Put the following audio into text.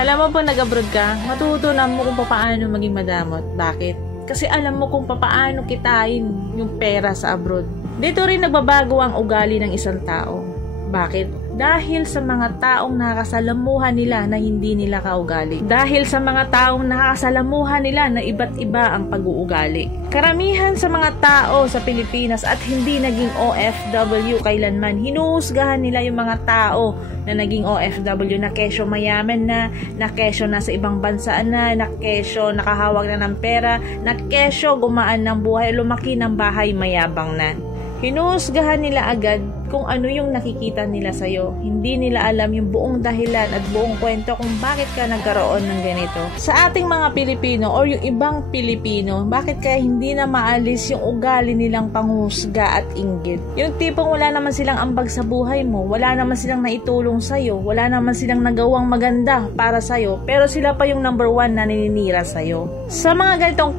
Alam mo po, nag-abroad ka, matutunan mo kung paano maging madamot. Bakit? Kasi alam mo kung paano kitain yung pera sa abroad. Dito rin nagbabago ang ugali ng isang tao. Bakit? Dahil sa mga taong nakakasalamuhan nila na hindi nila kaugali. Dahil sa mga taong nakakasalamuhan nila na iba't iba ang pag-uugali. Karamihan sa mga tao sa Pilipinas at hindi naging OFW kailanman, hinuhusgahan nila yung mga tao na naging OFW na kesyo mayaman na kesyo nasa ibang bansa na kesyo nakahawak na ng pera, na kesyo gumaan ng buhay, lumaki ng bahay, mayabang na. Hinuhusgahan nila agad kung ano yung nakikita nila sa'yo. Hindi nila alam yung buong dahilan at buong kwento kung bakit ka nagkaroon ng ganito. Sa ating mga Pilipino or yung ibang Pilipino, bakit kaya hindi na maalis yung ugali nilang panghusga at inggit? Yung tipong wala naman silang ambag sa buhay mo, wala naman silang naitulong sa'yo, wala naman silang nagawang maganda para sa'yo, pero sila pa yung number 1 na naninira sa'yo. Sa mga ganitong